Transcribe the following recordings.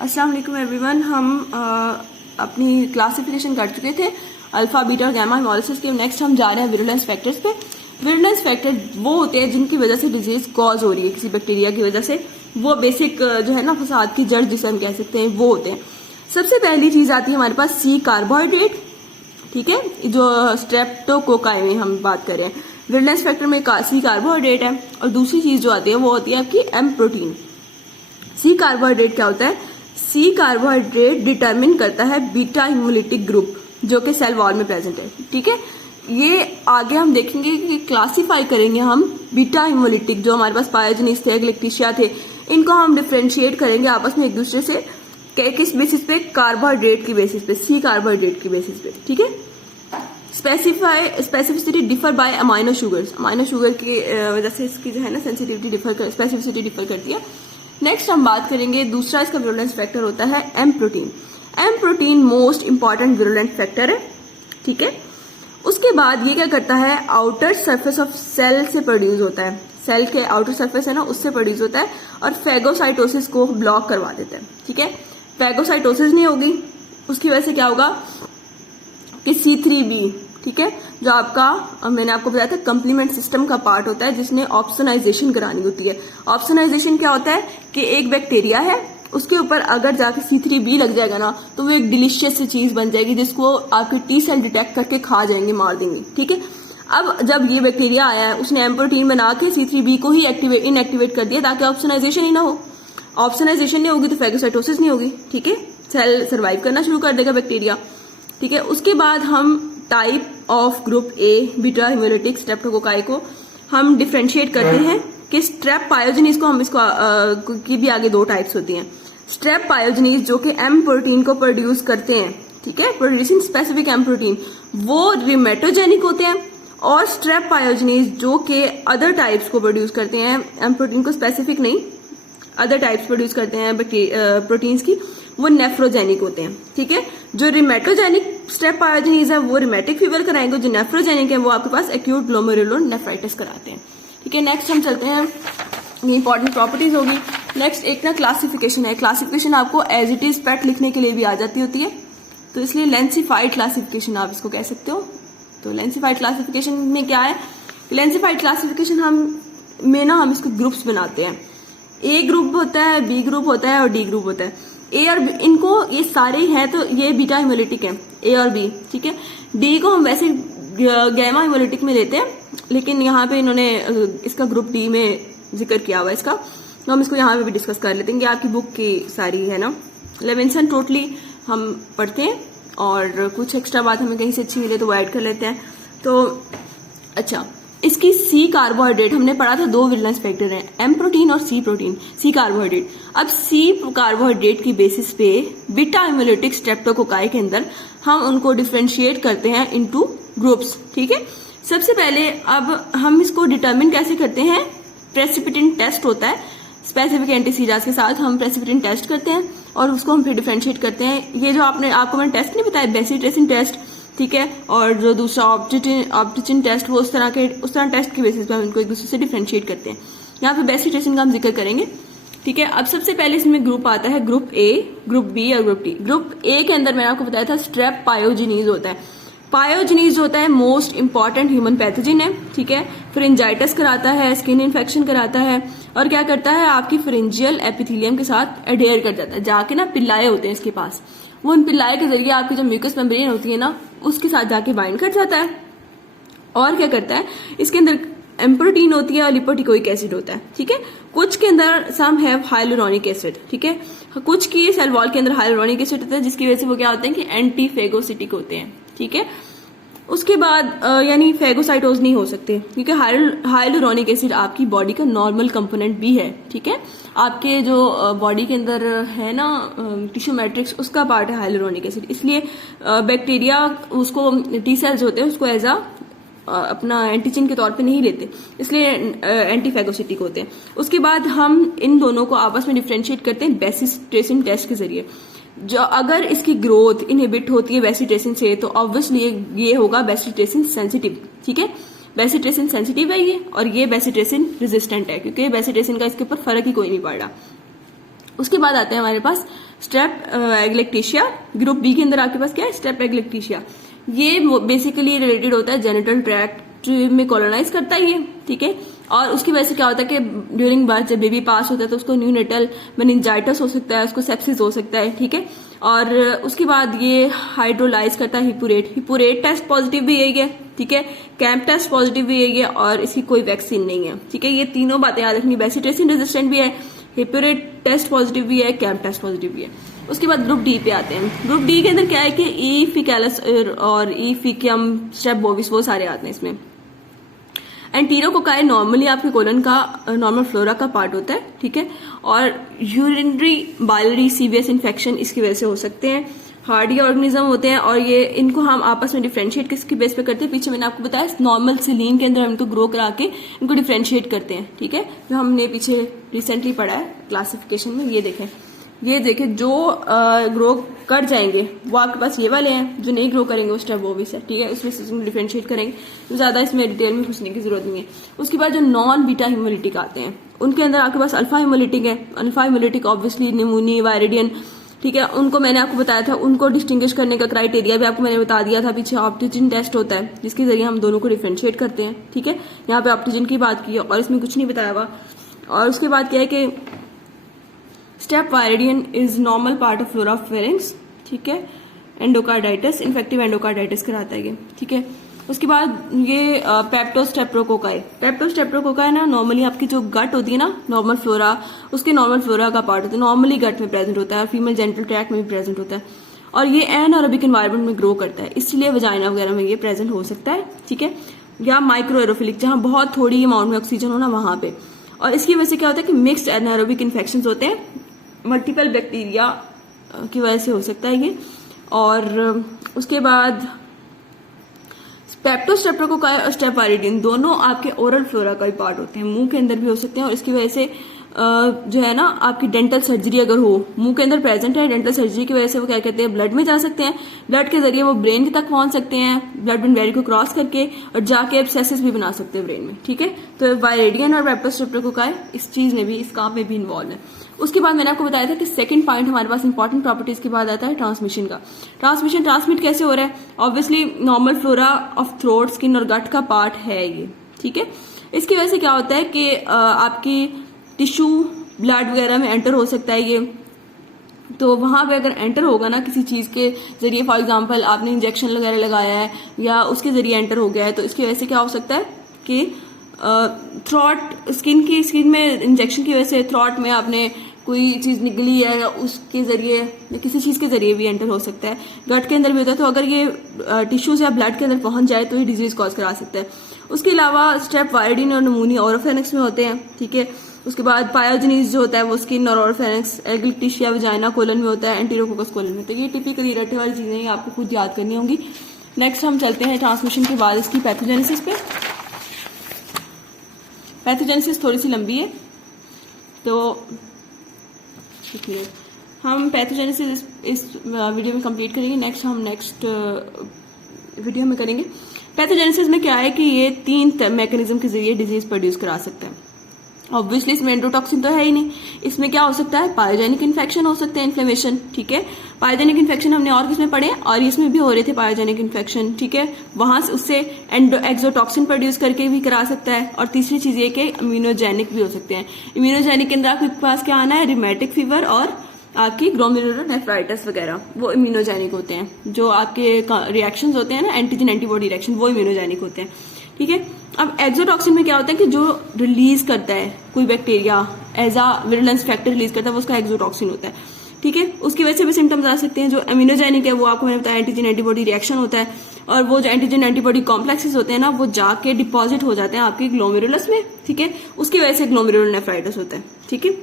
अस्सलाम वालेकुम एवरीवन। हम अपनी क्लासिफिकेशन कर चुके थे अल्फा बीटा और गैमा हेमोलिसिस के। नेक्स्ट हम जा रहे हैं विरुलेंस फैक्टर्स पे। विरुलेंस फैक्टर वो होते हैं जिनकी वजह से डिजीज कॉज हो रही है किसी बैक्टीरिया की वजह से। वो बेसिक जो है ना फसाद की जड़ जिसे हम कह सकते हैं वो होते हैं। सबसे पहली चीज आती है हमारे पास सी कार्बोहाइड्रेट, ठीक है, जो स्ट्रेप्टोकोकाई में हम बात कर रहे हैं। विरुलेंस फैक्टर में सी कार्बोहाइड्रेट है। और दूसरी चीज जो आती है वो होती है आपकी एम प्रोटीन। सी कार्बोहाइड्रेट क्या होता है? सी कार्बोहाइड्रेट डिटरमिन करता है बीटा हिमोलिटिक ग्रुप जो कि सेल वॉल में प्रेजेंट है, ठीक है। ये आगे हम देखेंगे कि क्लासिफाई करेंगे हम बीटा हिमोलिटिक जो हमारे पास पायोजेनिस थे, गैलेक्टिशिया थे, इनको हम डिफ्रेंशिएट करेंगे आपस में एक दूसरे से किस बेसिस पे? कार्बोहाइड्रेट की बेसिस पे, सी कार्बोहाइड्रेट की बेसिस पे, ठीक है। Specificity differ by amino sugars. Amino sugar की वजह से इसकी जो है ना सेंसिटिविटी स्पेसिफिसिटी डिफर करती है। नेक्स्ट हम बात करेंगे दूसरा इसका विरुलेंस फैक्टर होता है M protein. M protein most important virulent factor है, ठीक है। उसके बाद ये क्या करता है? आउटर सरफेस ऑफ सेल से प्रोड्यूस होता है। सेल के आउटर सरफेस है ना उससे प्रोड्यूस होता है और फेगोसाइटोसिस को ब्लॉक करवा देता है, ठीक है। फेगोसाइटोसिस नहीं होगी, उसकी वजह से क्या होगा कि C3b, ठीक है, जो आपका मैंने आपको बताया था कंप्लीमेंट सिस्टम का पार्ट होता है जिसने ऑप्सोनाइजेशन करानी होती है। ऑप्सोनाइजेशन क्या होता है कि एक बैक्टीरिया है उसके ऊपर अगर जाके C3b लग जाएगा ना तो वो एक डिलीशियस सी चीज बन जाएगी जिसको आपके टी सेल डिटेक्ट करके खा जाएंगे, मार देंगे, ठीक है। अब जब ये बैक्टीरिया आया है उसने एम प्रोटीन बना के C3b को ही इनएक्टिवेट कर दिया ताकि ऑप्सोनाइजेशन ही ना हो। ऑप्सोनाइजेशन नहीं होगी तो फेगोसाइटोसिस नहीं होगी, ठीक है। सेल सर्वाइव करना शुरू कर देगा बैक्टीरिया, ठीक है। उसके बाद हम type of group A beta haemolytic streptococci को हम डिफ्रेंशिएट करते हैं कि स्ट्रेप पायोजेनिस को हम इसको की भी आगे दो टाइप्स होती हैं। स्ट्रेप पायोजेनिस जो कि एम प्रोटीन को प्रोड्यूस करते हैं, ठीक है, प्रोड्यूसिंग स्पेसिफिक एम प्रोटीन, वो रिमेटोजेनिक होते हैं। और स्ट्रेप पायोजेनिस जो कि अदर टाइप्स को प्रोड्यूस करते हैं, एम प्रोटीन को स्पेसिफिक नहीं, अदर टाइप्स प्रोड्यूस करते हैं प्रोटीन्स की, वो नेफ्रोजेनिक होते हैं, ठीक है। जो रिमेटोजेनिक स्ट्रेप पायोजेनिस है वो रिमेटिक फीवर कराएंगे, जो नेफ्रोजेनिक है वो आपके पास एक्यूट ग्लोमेरुलोनेफ्राइटिस कराते हैं, ठीक है। नेक्स्ट हम चलते हैं, ये इंपॉर्टेंट प्रॉपर्टीज होगी। नेक्स्ट एक ना क्लासिफिकेशन है। क्लासिफिकेशन आपको एज इट इज पेट लिखने के लिए भी आ जाती होती है, तो इसलिए लेंसिफाइड क्लासिफिकेशन आप इसको कह सकते हो। तो लेंसिफाइड क्लासिफिकेशन में क्या है? लेंसिफाइड क्लासिफिकेशन हम इसको ग्रुप्स बनाते हैं। ए ग्रुप होता है, बी ग्रुप होता है और डी ग्रुप होता है। ए और बी, इनको ये सारे ही हैं तो ये बीटा हिमोलिटिक है, ए और बी, ठीक है। डी को हम वैसे गैमा हिमोलिटिक में लेते हैं, लेकिन यहाँ पे इन्होंने इसका ग्रुप डी में जिक्र किया हुआ है इसका, तो हम इसको यहाँ पे भी डिस्कस कर लेते हैं कि आपकी बुक की सारी है ना लेविंसन टोटली हम पढ़ते हैं और कुछ एक्स्ट्रा बात हमें कहीं से अच्छी मिले तो वो ऐड कर लेते हैं। तो अच्छा, इसकी सी कार्बोहाइड्रेट हमने पढ़ा था, दो विरुलेंस फैक्टर हैं, एम प्रोटीन और सी प्रोटीन, सी कार्बोहाइड्रेट। अब सी कार्बोहाइड्रेट की बेसिस पे बीटा हिमोलिटिक स्ट्रेप्टोकोकाई के अंदर हम उनको डिफरेंशिएट करते हैं इनटू ग्रुप्स, ठीक है। सबसे पहले अब हम इसको डिटरमिन कैसे करते हैं? प्रेसिपिटेंट टेस्ट होता है, स्पेसिफिक एंटीसीडास के साथ हम प्रेसिपिटेंट टेस्ट करते हैं और उसको हम फिर डिफरेंशिएट करते हैं। ये जो आपको मैंने टेस्ट नहीं बताया, बेसिट्रेसिन टेस्ट, ठीक है, और जो दूसरा ऑप्टिचिन टेस्ट, वो उस तरह टेस्ट की बेसिस पे हम इनको एक दूसरे से डिफरेंशिएट करते हैं। यहाँ पे बेसिट्रेसिन का हम जिक्र करेंगे, ठीक है। अब सबसे पहले इसमें ग्रुप आता है ग्रुप ए, ग्रुप बी और ग्रुप टी। ग्रुप ए के अंदर मैंने आपको बताया था स्ट्रेप पायोजेनिस होता है। पायोजेनिस होता है मोस्ट इंपॉर्टेंट ह्यूमन पैथोजन है, ठीक है। फ्रिंजाइटिस कराता है, स्किन इन्फेक्शन कराता है और क्या करता है आपकी फ्रिंजियल एपिथेलियम के साथ एडेयर कर जाता है। जाके ना पिल्लाए होते हैं इसके पास, वो उन पिल्लाए के जरिए आपकी जो म्यूकस मेम्ब्रेन होती है ना उसके साथ जाके बाइंड कर जाता है। और क्या करता है, इसके अंदर एम प्रोटीन होती है और लिपोटिकोइक एसिड होता है, ठीक है। कुछ के अंदर सम हैव हाइलुरोनिक एसिड, ठीक है। कुछ की सेल वॉल के अंदर हाइलुरोनिक एसिड होता है जिसकी वजह से वो क्या होते हैं कि एंटी फेगोसिटिक होते हैं, ठीक है। उसके बाद यानी फेगोसाइटोज नहीं हो सकते क्योंकि हाइलुरोनिक एसिड आपकी बॉडी का नॉर्मल कंपोनेंट भी है, ठीक है। आपके जो बॉडी के अंदर है ना टिश्यू मैट्रिक्स, उसका पार्ट है हाइलुरोनिक एसिड, इसलिए बैक्टीरिया उसको टी सेल्स होते हैं उसको एज अपना एंटीजन के तौर पे नहीं लेते, इसलिए एंटी फेगोसिटिक होते हैं। उसके बाद हम इन दोनों को आपस में डिफरेंशिएट करते हैं बेसिट्रेसिन टेस्ट के जरिए। जो अगर इसकी ग्रोथ इनहिबिट होती है बेसिट्रेसिन से तो ऑब्वियसली ये होगा बेसिट्रेसिन सेंसिटिव, ठीक है। बेसिट्रेसिन सेंसिटिव है ये और ये बेसिट्रेसिन रेजिस्टेंट है क्योंकि बेसिट्रेसिन का इसके ऊपर फर्क ही कोई नहीं पड़ रहा। उसके बाद आते हैं हमारे पास स्टेप एगलेक्टेशिया, ग्रुप बी के अंदर आपके पास क्या है, स्टेप एगलेक्टेशिया। ये बेसिकली रिलेटेड होता है जेनिटल ट्रैक्ट में कॉलोनाइज करता है ये, ठीक है। और उसकी वजह से क्या होता है कि ड्यूरिंग बर्थ जब बेबी पास होता है तो उसको न्यूनेटल मेनिंजाइटिस हो सकता है, उसको सेप्सिस हो सकता है, ठीक है। और उसके बाद ये हाइड्रोलाइज करता है हिपुरेट। हिपुरेट टेस्ट पॉजिटिव भी यही है, ठीक है। कैंप टेस्ट पॉजिटिव भी यही है और इसकी कोई वैक्सीन नहीं है, ठीक है। ये तीनों बातें याद रखनी। बेसिट्रेसिन रेजिस्टेंट भी है, हिपुरेट टेस्ट पॉजिटिव भी है, कैंप टेस्ट पॉजिटिव भी है। उसके बाद ग्रुप डी पे आते हैं। ग्रुप डी के अंदर क्या है कि ई फिकैलस और ई फिकियम, स्टेप बोविस, वो सारे आते हैं इसमें। एंटीरोकोकाई नॉर्मली आपके कोलन का नॉर्मल फ्लोरा का पार्ट होता है, ठीक है। और यूरिनरी बाइलरी सीवियस इन्फेक्शन इसकी वजह से हो सकते हैं। हार्डी ऑर्गेनिज्म होते हैं और ये इनको हम आपस में डिफ्रेंशिएट किसकी बेस पे करते हैं, पीछे मैंने आपको बताया नॉर्मल सेलीन के अंदर हम इनको ग्रो करा के इनको डिफ्रेंशिएट करते हैं, ठीक है। जो हमने पीछे रिसेंटली पढ़ा है क्लासिफिकेशन में, ये देखें जो ग्रो कर जाएंगे वो आपके पास ये वाले हैं, जो नहीं ग्रो करेंगे वो स्टेप बोविस है, ठीक है। उसमें से डिफरेंशिएट करेंगे, तो ज्यादा इसमें डिटेल में घुसने की जरूरत नहीं है। उसके बाद जो नॉन बीटा हिमोलिटिक आते हैं उनके अंदर आपके पास अल्फा हिमोलिटिक है। अल्फा हिमोलिटिक ऑब्वियसली निमोनी, वायरिडियन, ठीक है। उनको मैंने आपको बताया था, उनको डिस्टिंग्विश करने का क्राइटेरिया भी आपको मैंने बता दिया था पीछे। ऑप्टिजिन टेस्ट होता है जिसके जरिए हम दोनों को डिफरेंशिएट करते हैं, ठीक है। यहाँ पे ऑप्टिजिन की बात की है और इसमें कुछ नहीं बताया हुआ। और उसके बाद क्या है कि strep viridans is normal part of flora of pharynx, ठीक है। एंडोकार्डाइटिस, इन्फेक्टिव एंडोकार्डाइटिस कराता है ये, ठीक है। उसके बाद ये पेप्टोस्टेप्टोकोकाई। पेप्टोस्टेप्टोकोकाई ना नॉर्मली आपकी जो गट होती है ना, नॉर्मल फ्लोरा, उसके नॉर्मल फ्लोरा का पार्ट होता है, नॉर्मली गट में प्रेजेंट होता है और फीमेल जेनिटल ट्रैक्ट में भी प्रेजेंट होता है। और ये एनारोबिक एनवायरमेंट में ग्रो करता है, इसलिए वजाइना वगैरह में ये प्रेजेंट हो सकता है, ठीक है। या माइक्रो एरोफिलिक, जहां बहुत थोड़ी अमाउंट में ऑक्सीजन हो ना वहां पे। और इसकी वजह से क्या होता है कि मिक्स्ड एनारोबिक इन्फेक्शन होते हैं, मल्टीपल बैक्टीरिया की वजह से हो सकता है ये। और उसके बाद पेप्टोस्टेप्टोकोकाई और स्टेप वायरिडियन दोनों आपके ओरल फ्लोरा का ही पार्ट होते हैं, मुंह के अंदर भी हो सकते हैं। और इसकी वजह से जो है ना आपकी डेंटल सर्जरी अगर हो, मुंह के अंदर प्रेजेंट है, डेंटल सर्जरी की वजह से वो क्या कहते हैं ब्लड में जा सकते हैं, ब्लड के जरिए वो ब्रेन तक पहुंच सकते हैं, ब्लड ब्रेन बैरियर को क्रॉस करके, और जाके एब्सेसिस भी बना सकते हैं ब्रेन में, ठीक है। तो वायरिडियन और पेप्टोस्टेप्टोकोकाई इस चीज में भी, इस काम में भी इन्वॉल्व है। उसके बाद मैंने आपको बताया था कि सेकंड पॉइंट हमारे पास इंपॉर्टेंट प्रॉपर्टीज के बाद आता है ट्रांसमिशन का। ट्रांसमिशन ट्रांसमिट कैसे हो रहा है, obviously normal flora of throat, skin और गट का पार्ट है ये, ठीक है। इसकी वजह से क्या होता है कि आपकी टिश्यू, ब्लड वगैरह में एंटर हो सकता है ये। तो वहां पे अगर एंटर होगा ना किसी चीज के जरिए, फॉर एग्जांपल आपने इंजेक्शन वगैरह लगाया है या उसके जरिए एंटर हो गया है, तो इसकी वजह से क्या हो सकता है कि थ्रॉट, स्किन में इंजेक्शन की वजह से थ्रॉट में आपने कोई चीज निकली है या उसके जरिए या किसी चीज के जरिए भी एंटर हो सकता है। गट के अंदर भी होता है, तो अगर ये टिश्यूज या ब्लड के अंदर पहुंच जाए तो ये डिजीज कॉज करा सकता है। उसके अलावा स्टेप वायरिडिन और नमूनिया ओरोफेनिक्स में होते हैं, ठीक है। उसके बाद पायोजेनिस जो होता है वो स्किन और ओरोफेनिक्स, एगलेक्टेशिया वजाइना कोलन में होता है, एंटीरोकोकस कोलन में। तो ये टिपिकली रटे वाली चीजें आपको खुद याद करनी होंगी। नेक्स्ट हम चलते हैं ट्रांसमिशन के बाद इसकी पैथोजेनेसिस पे। पैथोजेनेसिस थोड़ी सी लंबी है, तो हम पैथोजेनेसिस इस वीडियो में कंप्लीट करेंगे। नेक्स्ट हम नेक्स्ट वीडियो में करेंगे। पैथोजेनेसिस में क्या है कि ये 3 मैकेनिज्म के जरिए डिजीज प्रोड्यूस करा सकते हैं। ऑब्वियसली इसमें एंडोटॉक्सिन तो है ही नहीं, इसमें क्या हो सकता है पायोजेनिक इन्फेक्शन हो सकते हैं, इन्फ्लेमेशन, ठीक है। पायोजेनिक इन्फेक्शन हमने और किसमें पढ़े और इसमें भी हो रहे थे पायोजेनिक इन्फेक्शन, ठीक है। वहां से उससे एक्सोटॉक्सिन प्रोड्यूस करके भी करा सकता है। और तीसरी चीज ये कि इम्यूनोजेनिक भी हो सकते हैं। इम्यूनोजेनिक के अंदर आपके पास क्या आना है, रिमेटिक फीवर और आपकी ग्लोमेरुलोनेफ्राइटिस वगैरह, वो इम्यूनोजेनिक होते हैं। जो आपके रिएक्शंस होते हैं ना, एंटीजन एंटीबॉडी रिएक्शन, वो इम्यूनोजेनिक होते हैं, ठीक है। अब एक्सोटॉक्सिन में क्या होता है कि जो रिलीज करता है कोई bacteria as a virulence factor release करता है, वो उसका एक्सोटॉक्सिन होता है, ठीक है। उसकी वजह से भी सिम्टम्स आ सकते हैं। जो इम्यूनोजेनिक है वो आपको मैंने बताया एंटीजन एंटीबॉडी रिएक्शन होता है, और वो जो एंटीजन एंटीबॉडी कॉम्प्लेक्सेस होते हैं ना, वो जाके डिपॉजिट हो जाते हैं आपके ग्लोमेरुलस में, ठीक है। उसकी वजह से ग्लोमेरुलोनेफ्राइटिस होता है, ठीक है।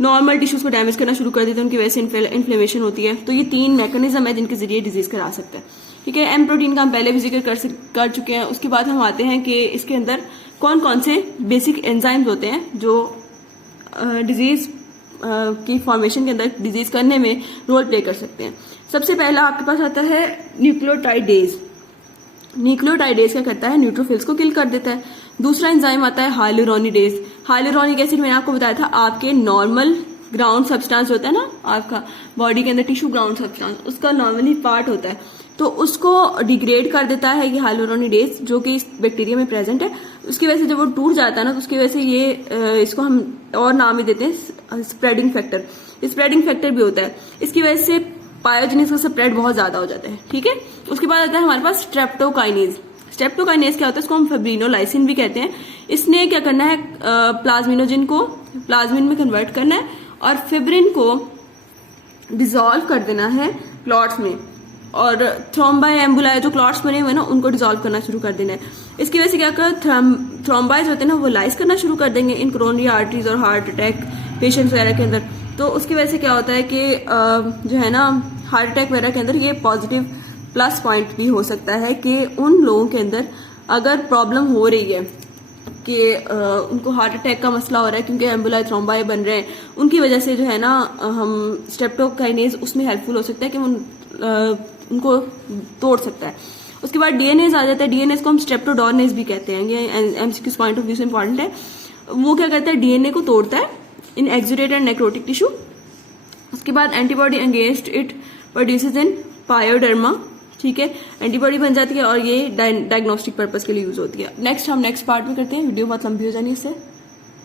नॉर्मल टिश्यूज को डैमेज करना शुरू कर देते हैं, उनकी वजह से इन्फ्लेमेशन होती है। तो ये 3 मैकेनिज्म है जिनके जरिए डिजीज करा सकता है, ठीक है। एम प्रोटीन का हम पहले भी जिक्र कर चुके हैं। उसके बाद हम आते हैं कि इसके अंदर कौन कौन से बेसिक एंजाइम्स होते हैं जो डिजीज की फॉर्मेशन के अंदर डिजीज करने में रोल प्ले कर सकते हैं। सबसे पहला आपके पास आता है न्यूक्लियोटाइडेज। न्यूक्लियोटाइडेज क्या करता है, न्यूट्रोफिल्स को किल कर देता है। दूसरा एंजाइम आता है हाइलुरोनिडेज। हाइलुरोनिक एसिड मैंने आपको बताया था आपके नॉर्मल ग्राउंड सब्सटेंस होता है ना आपका बॉडी के अंदर, टिश्यू ग्राउंड सब्सटेंस, उसका नॉर्मली पार्ट होता है, तो उसको डिग्रेड कर देता है ये हाइलुरोनिडेज जो कि इस बैक्टीरिया में प्रेजेंट है। उसकी वजह से जब वो टूट जाता है ना, तो उसकी वजह से ये इसको हम और नाम ही देते हैं स्प्रेडिंग फैक्टर। स्प्रेडिंग फैक्टर भी होता है, इसकी वजह से पायोजेनिस का स्प्रेड बहुत ज्यादा हो जाता है। ठीक है, उसके बाद आता है हमारे पास स्ट्रेप्टोकाइनेज। स्ट्रेप्टोकाइनेज क्या होता है, इसको हम फिब्रिनोलाइसिन भी कहते हैं। इसने क्या करना है, प्लाज्मिनोजिन को प्लाज्मिन में कन्वर्ट करना है और फिब्रिन को डिसॉल्व कर देना है क्लॉट्स में, और थ्रोम्बाई एम्बुलाई जो क्लॉट्स बने हुए ना उनको डिसॉल्व करना शुरू कर देना है। इसकी वजह से क्या कर थ्रोम्बाइज होते हैं ना वो लाइज करना शुरू कर देंगे इन कोरोनरी आर्टरीज और हार्ट अटैक पेशेंट्स वगैरह के अंदर। तो उसकी वजह से क्या होता है कि जो है ना हार्ट अटैक वगैरह के अंदर ये पॉजिटिव प्लस पॉइंट भी हो सकता है कि उन लोगों के अंदर अगर प्रॉब्लम हो रही है कि उनको हार्ट अटैक का मसला हो रहा है क्योंकि एम्बुलाई थ्रोम्बाई बन रहे हैं, उनकी वजह से जो है ना हम स्ट्रेप्टोकाइनेज उसमें हेल्पफुल हो सकता है कि उनको तोड़ सकता है। उसके बाद डीएनएज आ जाता है। डीएनएज को हम स्ट्रेप्टोडॉर्नेज भी कहते हैं, ये एमसीक्यू पॉइंट ऑफ व्यू से इंपॉर्टेंट है। वो क्या करता है, डीएनए को तोड़ता है इन एक्सुडेटेड एंड नेक्रोटिक टिश्यू। उसके बाद antibody against it produces in pyoderma. ठीक है, एंटीबॉडी बन जाती है और ये डायग्नोस्टिक पर्पस के लिए यूज होती है। नेक्स्ट हम नेक्स्ट पार्ट में करते हैं, वीडियो बहुत लंबी हो जानी इससे।